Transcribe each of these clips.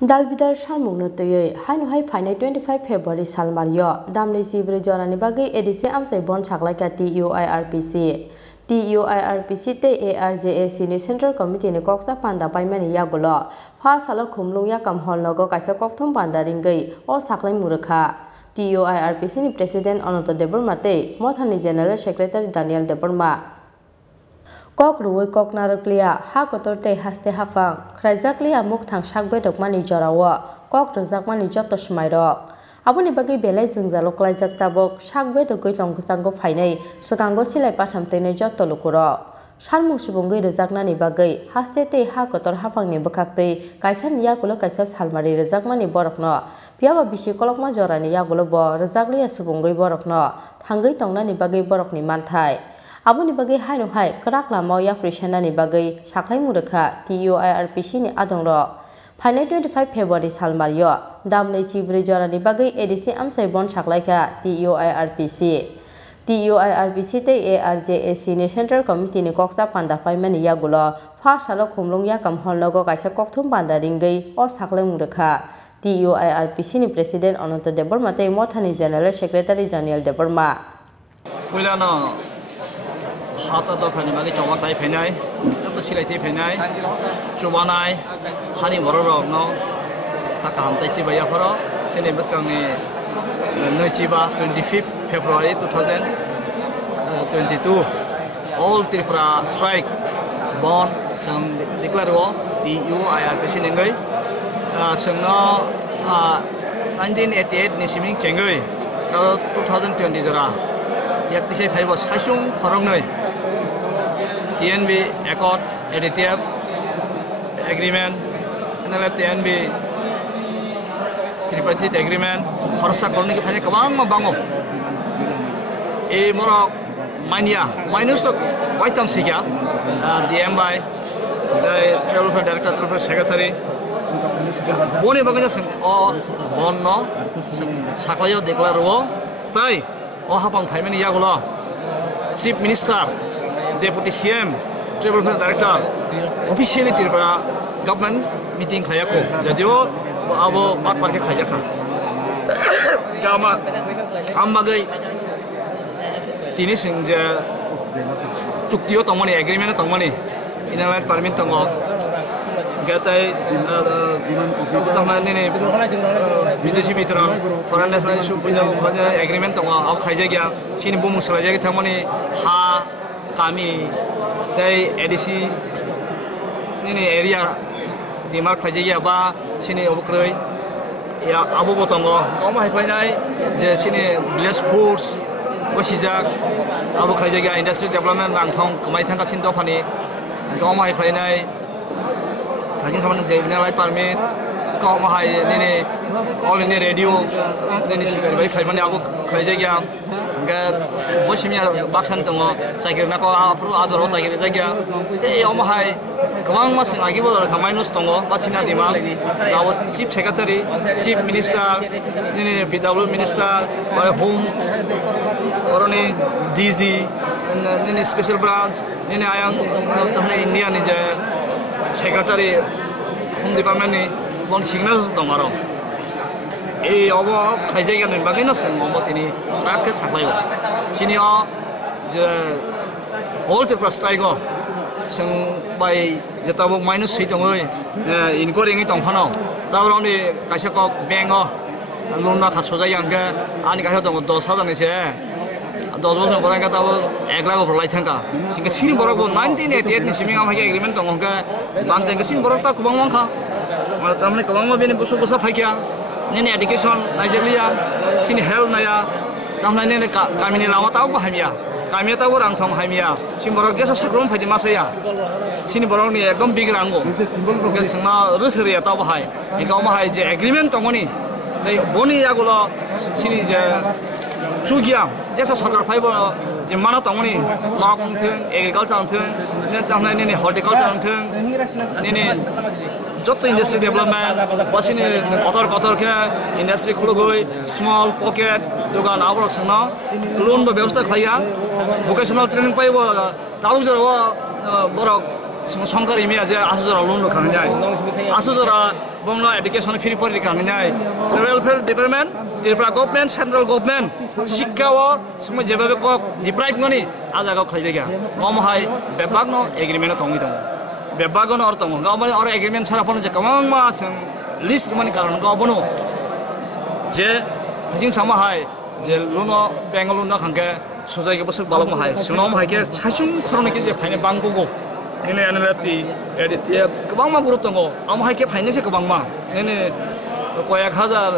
Dalbidar Shalmung Notoi, Hainu Final 25 February Salmario, Damli Sibri Jorani Bagi, Edisi Amsai Bon Chaklaka TUIRPC. TUIRPC te ARJAC ni Central Committee ni Koksa Panda Paimani Yagulo, Fa Salo Kumlung Yakam Holnogo Kaisa Koktum Panda Ringai, or Saklai Muraka. TUIRPC ni President Onoto Debormate, Mothani General Secretary Daniel Deborma. Kok ruwe kok naruklia ha kotorte haste hafang khrajaklia muk thang sakbe dokmani jorawo kok rjakmani joto smairok aboni bagi belai jingjalok laijak tabok sakbe dokoi tongksango phainai sakango silai pathamtene joto lukuro salmung subungai rjaknani bagai haste te ha kotor hafangni bokhaktei kaisa niyagulo kaisa salmari rjakmani borokno piaba bisi kolokma jorani yagulo bo rjaklia subungai borokno thangai tongnani bagai borokni manthai Aboni bagai haino hai kerak lama ya frisana ni bagai saklai muraka TUIRPC ni adongro. Final 25 February Salmario damlei cibri jora ni bagai edisi amsai bon saklai ka TUIRPC. TUIRPC te ARJAC ni Central Committee ni koksa panda paimani yagulo fa salo khumlung ya kamhol logo kaisa kokthum panda ringai o saklai muraka. TUIRPC ni President Onoto Deborma te Mothani General Secretary Daniel Deborma. Hata do khani magi chawak dai phenai to silai te phenai chubanai hani bororok no taka hamtai chibaya pharo sene baskang ni noichiba 25 February 2022 all Tripura strike bon sang declare wo TUIRPC nengai sangno 1988 ni siming chengai 2020 jara yak pisai phaibo saisung khorongnoi TNB Accord Additive Agreement, NLF TNB Tripartite Agreement, Horsa Koloni ke phane kabang ma bango. E morok mania, minus to waitam sigya, DMI, the Developer Director, Developer Secretary. Boni baganya sing o bonno sakayo declare wo, tai o hapang phaimani yagulo. Chief Minister Deputy CM, Travel Director, officially Tripura government meeting khayako. Jadio abo part part ke khayaka. Kama ambagai tini singja chuktiyo tongmani agreement tongmani. Inalai permit tongo. Gatai tongmani ne bideshi mitra foreign national issue punya agreement tongo. Abo khayja sini bumung selajagi tongmani ha kami dari edisi ini area di mark saja ba sini obukroi ya abu botongo kamu hai je sini village foods bosijak abu saja industry development rangthong kemai thangka sin dofani kamu hai nai thajin saman je nilai permit kamu hai ini all ini radio ini sikari baik mani abu saja enggak musimnya baksan tongo sakir nako apru adoro sakir jaga omahai kemang mas lagi boleh kamainus tongo basina dimal lawat chief secretary chief minister ini PW minister home oroni DG ini special branch ini ayang tamne India ni je secretary home department ni bon signal tongaro obo khayjai gan bagai no seng momo tini rakke saklayo sini o je all Tripura strike go seng bai jetabo minus sui tongoi inquiry ngi tongphano tawrong ni kaisa ko bank o loan na khasoja yangga ani kaisa tong 10,000 ni se 10 bosor korang kata wo 1 lakh ko lai thangka singka sini borok 1988 ni siming am hage agreement tong hongka bangten ke sini borok ta kubang mangkha mala tamne kubang ma bini busu busa phaikia Nini education Nigeria, sini health naya, tamna nini kami ni lama tahu bahamia, kami tahu orang thong hamia, sini borok jasa sakron phadi masaya, sini borok ni ekdom big rango, ke sena rusri tahu bahai, ekdom bahai je agreement tongoni, tapi boni ya gulo sini je cugiam, jasa sakron phai bo je mana tongoni, law thung, agriculture thung, nini tamna nini horticulture thung, nini joto industry development basini kotor ke industry khulugoi small pocket dogan abro sna loan bo ব্যবস্থা khaya vocational training paibo talu jaro borok সংকার ইমে আছে 80 জন loan খান যায় 80 জন bongno education free পরীক্ষা নাই welfare department Tripura government central government শিক্ষাও সময় যেভাবে কক deprive গনি আজাগাও খাইজাগা গমহাই বেবাগনো এগ্রিমেন্ট তঙ্গি দং বেবাগনো অর তঙ্গ গমহাই অর এগ্রিমেন্ট সারা পন যে কমং মা সং লিস্ট মানে কারণ গবনো যে জিং সামাহাই যে লুনো বেঙ্গলুনো খাঙ্গে সুজাইকে বসে বালম হাই সুনম হাইকে ছাইসুং খরনে কে ফাইনে বাংগুগো ini analati edit ya kebang mah grup tunggu am hai ke finance kebang mah ini koyak hazar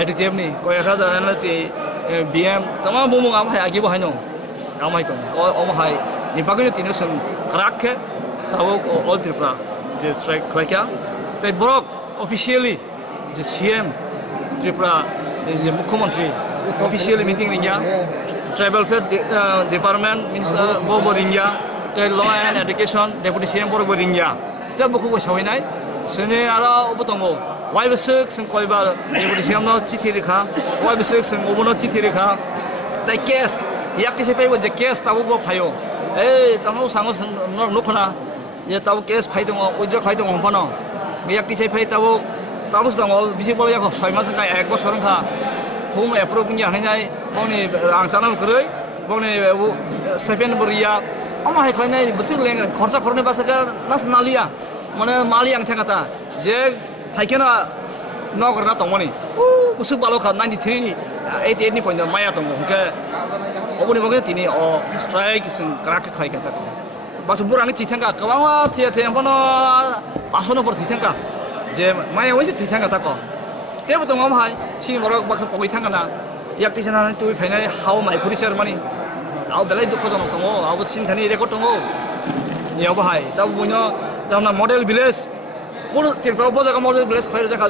edit ni koyak hazar analati BM tamam bumung am hai agi bah no am hai tong am hai ni bagini tinu sem karak ke tahu all Tripura je strike kaya tai borok officially je CM Tripura je Mukhyamantri officially meeting ringya tribal department minister bobo ringya law and education deputy CM board ringya ja buku ko sawinai sene ara obutongo wai besek sing koiba deputy CM no chithi rekha wai besek sing obono chithi rekha the case yakti se paibo je case tabu bo phayo tamu sango nukhna je tabu case phaidongo withdraw phaidongo hono yakti se phai tabu sango bisi bolo yak 6 mas ka 1 bosor kha hum approve nya hanai boni angsanam kroi boni stipend boriya ama hai khainai besik leng khorcha khorne basaka nationalia mane mali ang thakata je thaikena nogorna tongmani busuk balo kha 93 88 ni point maya tong ke oboni boge tini o strike sing krak khai kata bas burang thithanga kawa thia bono pasono por thithanga je maya wisi thithanga ta ko tebo tong am hai sini borok baksa pogoi thanga na yakti sana tu phainai how mai puri ceremony au belai dukho jon tongo au sin thani record tongo niau bahai ta buino tamna model village কোন Tripura উপজায়গা model village খাই রাখা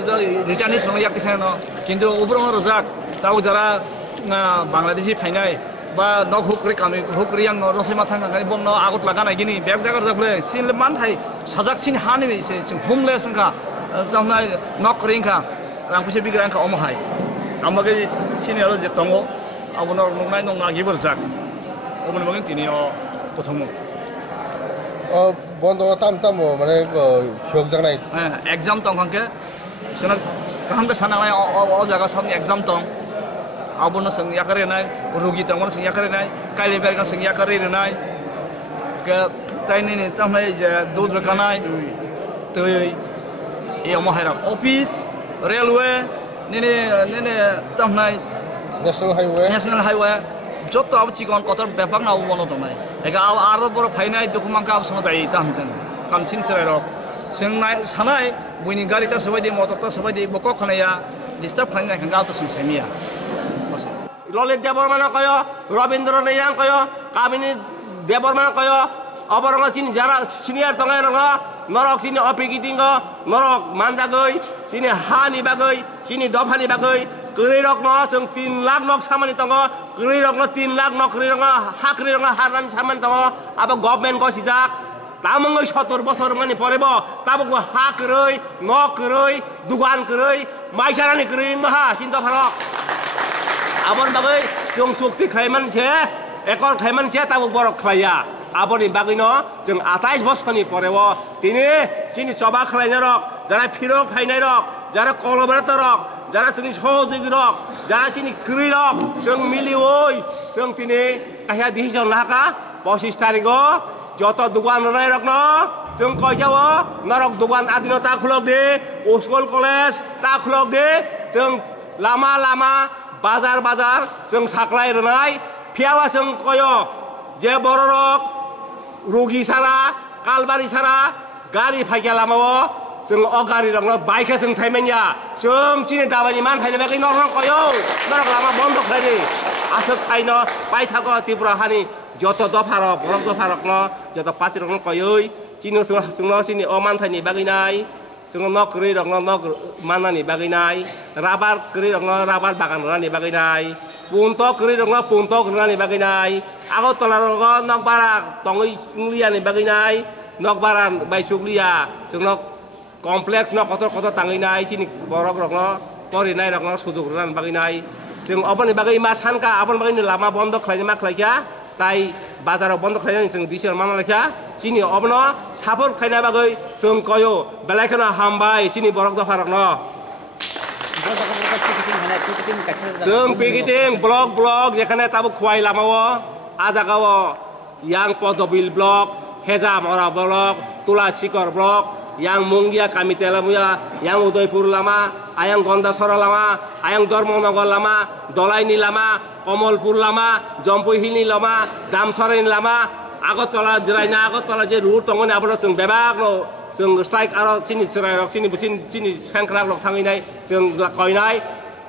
রিটার্নিস নয় yakti sana কিন্তু ওবরং রজাক তাও যারা বাংলাদেশি ফাইনাই বা knock হুকরি কামি হুকরি আং রসই মাথা গানি বন্ন আগত লাগানাই গিনি বেগ জায়গার জাগলে সিনলে মান থাই সাজাক সিন হানি বেছে হুমলে সংখা তামনাই নক রিংখা রাংপুসে বিগ্রাংখা অমহাই আমাকে সিনি আলো যে তঙ্গ আবনর নংনাই নং আগিবর জাক অমন মগিন তিনি প্রথম বন্ধ তাম মানে হিয়ক জানাই এক্সাম তংখাঙ্কে সেনা কাহামকে সানালাই অ জায়গা সামনে exam Tang abono sing yakare nai rugi tangon sing yakare nai kaile berga sing yakare nai ke taini ni tamai je dud rekanai tui e amahara office railway nene tamai national highway joto ab chikon kotor bepang na ubono tomai ega aro bor phainai dokumangka ab sono dai tamten kamsin cherai rok sing nai sanai buini gari ta sabai di motor ta sabai di bokok khanaya disturb khanai khanga to sing semia Lalit Debbarman কয় রবীন্দ্র নৈরাং কয় কামিনী দেববর্মন কয় অবরঙ্গ চিনি যারা senior তঙ্গাই রঙ নরক চিনি অপ্রিকৃতিঙ্গ নরক মানজাগৈ চিনি হা নিবাগৈ চিনি দফা নিবাগৈ কৃ রক ন जों 3 লাখ নক সামানি তঙ্গ কৃ রক ন 3 লাখ নক কৃ রঙ হা কৃ রঙ হারানি সামানি তঙ্গ আব গভর্নমেন্ট ক সিজাক তামঙ্গৈ 70 বছর মানি পরেব তাবক হা কৃই ন কৃই দুগান কৃই মাইসারানি কৃই মহা চিন্তা ফারক abon bagai jong sukti khaiman se ekor khaiman se tabu borok khlaya aboni bagai no jong 28 বছরনি পরেও তিনি চিনি চবা খলাইনা রক যারা ফিরো খাইনাই রক যারা কলবরাত রক যারা চিনি সহযোগী রক যারা চিনি কৃ রক জং মিলি ওই জং তিনি কাহিয়া ডিসিশন লাকা 25 তারিখ যত দোকান রাই রক ন জং কই যাও নরক দোকান আদিনতা খুলক দে স্কুল কলেজ তা খুলক দে জং লামা লামা বাজার বাজার जों সাকলাই রনাই ফিয়াওয়া जों কয় যে বড় রক রোগী সারা কালবারি সারা গাড়ি ফাইকা লামাও जों অগাড়ি রং বাইকে जों সাইমেনিয়া जों চিনি দাবানি মান থাইনে বাকি নরং কয় নরক লামা বন্ধ খাইনি আসক ছাইন পাই থাকো ত্রিপুরা হানি যত দফা রক বরক দফা রক ন যত পাতি রং কয়ই চিনি जों চিনি অমান থাইনি বাকি নাই जों nok kri rok nok manani baginai rabar kri rok rabar bagan rani baginai punto kri rok punto rani baginai ago tola rok nok barak tongoi nglia ni baginai nok baran bai suglia जों nok kompleks nok kotor tanginai sini borok rok porinai rok sujug ran baginai जों obon ni bagai masanka abon bagai ni lama bondok khlaini ma khlaika tai बाजाराव बन्द खालामनानै जों decision माना लेखा सिनि अबनो support खालामनाय बागै जों कयो बेलायखौनो हामबाय सिनि बरक दफारकनो जों पिकेटिं ब्लक जेखाने ताबो खुवाई लामावो आजागावो यां पदबिल block Hezamara block Tulashikhar block yang Mungia Kamitela Muya, yang Udaipur lama, ayang Gondasora lama, ayang Dormonogo lama, Dolaini lama, Komolpur lama, Jompuhini lama, Damsorin lama, Agotola Jraina, Agotola Jeru, Tongon Abro, Sung Bebak, no, Sung Strike Arrow, Sini Sirok, Sini Shankrak of Tanginai, Sung Lakoinai,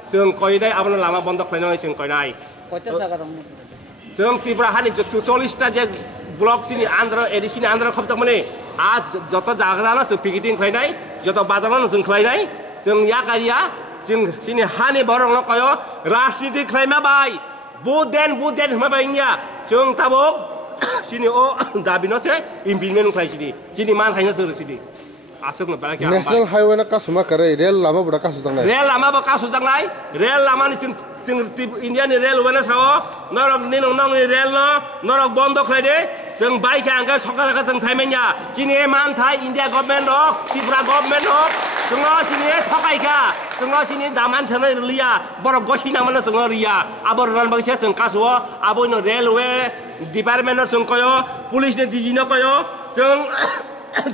Sung Koinai, Abno Lama Bondok Plenoi, Sung Koinai. Sung Tibrahani, Solista Block Sini Andro, Edison Andro Koptamani. যত জায়গা जों picketing खालायनाय যত बाजाराव जों खालायनाय जों याकारिया जों सिनि हानि बरंनो कयो राजनीति खालायमा बाय बुदेन हमाबायनिया जों ताबक सिनि ओ दाबिनोसे इम्पिमेन्ट खालायसिदि सिनि मान खायनो जोरसिदि आसोगनो बालाखि नेशनल हाइवे ना कासुमा करे रेल लामा बडा कासु जांनाय रेल लामा बा कासु जांनाय रेल लामानि जों इन्डियानि रेल वेना साव नरक नंनि रेल नरक बन्द खालायदे जों बाइक आंगा सरकार जों साइमेनिया सिनि मानथाय इन्डिया गभर्नमेन्ट हक त्रिपुरा गभर्नमेन्ट हक जोङो सिनि थकाइका जोङो सिनि दामान थने रिया बर गसिना माने जोङो रिया आबर रानबांसे जों कासुओ आबोनो रेलवे डिपार्टमेन्ट जों कयो पुलिसनि डिजिनो कयो जों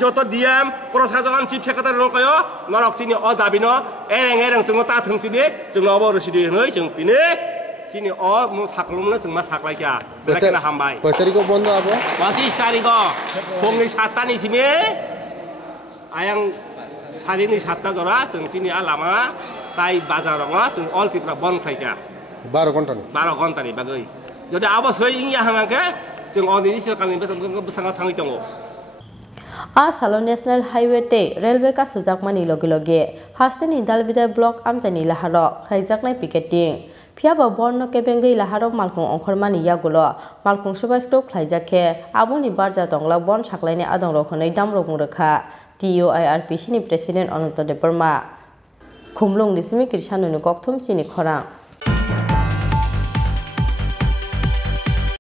যত ডিএম প্রশাসন চিফ সেক্রেটারি নকयो নরক सिनि अ दाबिनो एरें जोङो ता थोंसिदि जोङो अबरसिदि होनै जों पिने सिनि अ मु साखलुमनो जों मा साखलायखा बेलाखना हामबाय पचारिको बन्द आबो 25 तारिखो फुंनि 7टानि सिमे आयां सारिनि 7टा जरा जों सिनि लामा ताइ बाजाराव जों अल त्रिपुरा बन्द खायखा 12 घन्टानि बागै যদি आबो सै इया हांगाके जों अनिनि सरकारनि बेसाङा थाङै दङ Asalo National Highway te railway ka sujakmani loge hasteni dalbida block amjani laharo khaijaknai picketing phiaba borno kebengai laharo malkung ongkhormani yagulo malkung subai stop khlaijake aboni barja tongla bon saklaini adong rokhonai damrok murkha TUIRPC ni president Ananta Deparma khumlung nismi kirsanu ni kokthum chini khorang